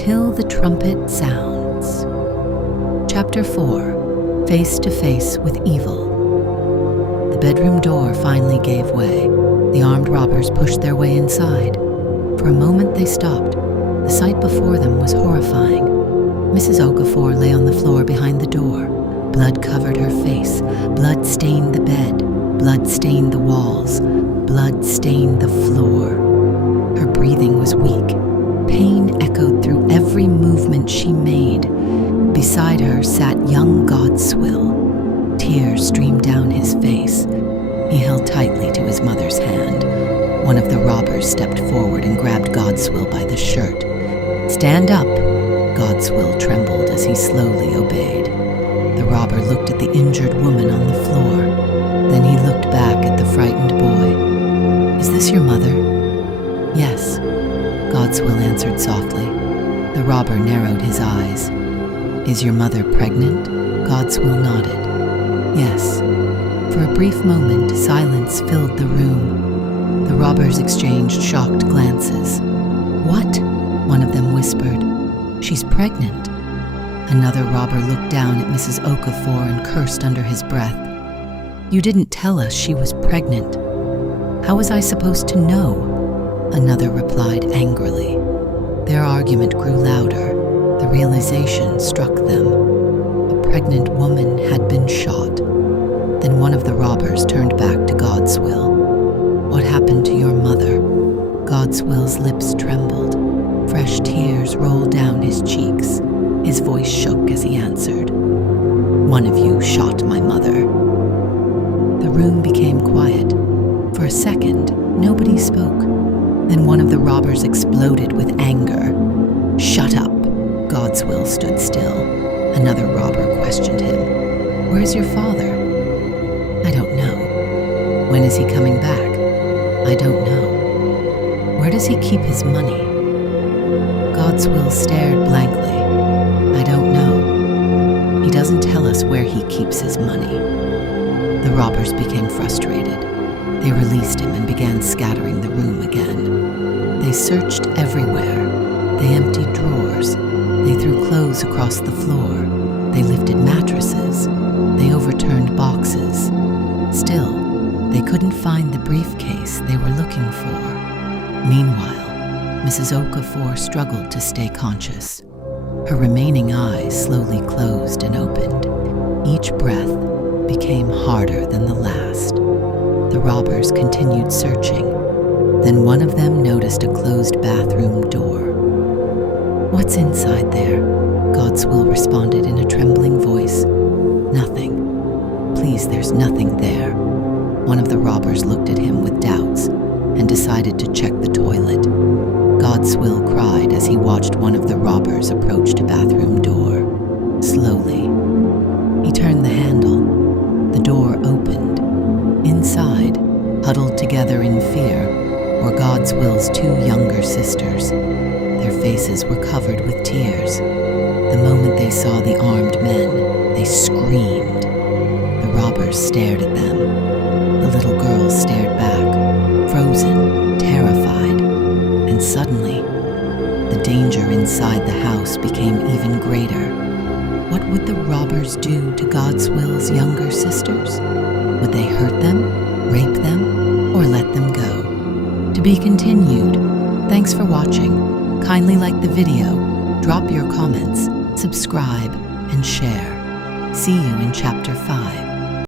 until the trumpet sounds. Chapter 4. Face to Face with Evil. The bedroom door finally gave way. The armed robbers pushed their way inside. For a moment they stopped. The sight before them was horrifying. Mrs. Okafor lay on the floor behind the door. Blood covered her face. Blood stained the bed. Blood stained the walls. Blood stained the floor. Her breathing was weak. Pain echoed through every movement she made. Beside her sat young Godswill. Tears streamed down his face. He held tightly to his mother's hand. One of the robbers stepped forward and grabbed Godswill by the shirt. "Stand up!" Godswill trembled as he slowly obeyed. The robber looked at the injured woman on the floor. Then he looked back at the frightened boy. "Is this your mother?" "Yes," Godswill answered softly. The robber narrowed his eyes. "Is your mother pregnant?" Godswill nodded. "Yes." For a brief moment, silence filled the room. The robbers exchanged shocked glances. "What?" one of them whispered. "She's pregnant." Another robber looked down at Mrs. Okafor and cursed under his breath. "You didn't tell us she was pregnant. How was I supposed to know?" Another replied angrily. Their argument grew louder. The realization struck them. A pregnant woman had been shot. Then one of the robbers turned back to Godswill. "What happened to your mother?" Godswill's lips trembled. Fresh tears rolled down his cheeks. His voice shook as he answered. "One of you shot my mother." The room became quiet. For a second, nobody spoke. Then one of the robbers exploded with anger. "Shut up!" Godswill stood still. Another robber questioned him. "Where's your father?" "I don't know." "When is he coming back?" "I don't know." "Where does he keep his money?" Godswill stared blankly. "I don't know. He doesn't tell us where he keeps his money." The robbers became frustrated. They released him and began scattering the room again. They searched everywhere. They emptied drawers. They threw clothes across the floor. They lifted mattresses. They overturned boxes. Still, they couldn't find the briefcase they were looking for. Meanwhile, Mrs. Okafor struggled to stay conscious. Her remaining eyes slowly closed and opened. Each breath became harder than the last. The robbers continued searching. Then one of them noticed a closed bathroom door. "What's inside there?" Godswill responded in a trembling voice. "Nothing. Please, there's nothing there." One of the robbers looked at him with doubts and decided to check the toilet. Godswill cried as he watched one of the robbers approach the bathroom door. Slowly, he turned the handle. The door opened. Inside, huddled together in fear, were Godswill's two younger sisters. Their faces were covered with tears. The moment they saw the armed men, they screamed. The robbers stared at them. The little girls stared back, frozen, terrified. And suddenly, the danger inside the house became even greater. What would the robbers do to Godswill's younger sisters? Would they hurt them, rape them, or let them go? To be continued. Thanks for watching. Kindly like the video, drop your comments, subscribe, and share. See you in Chapter 5.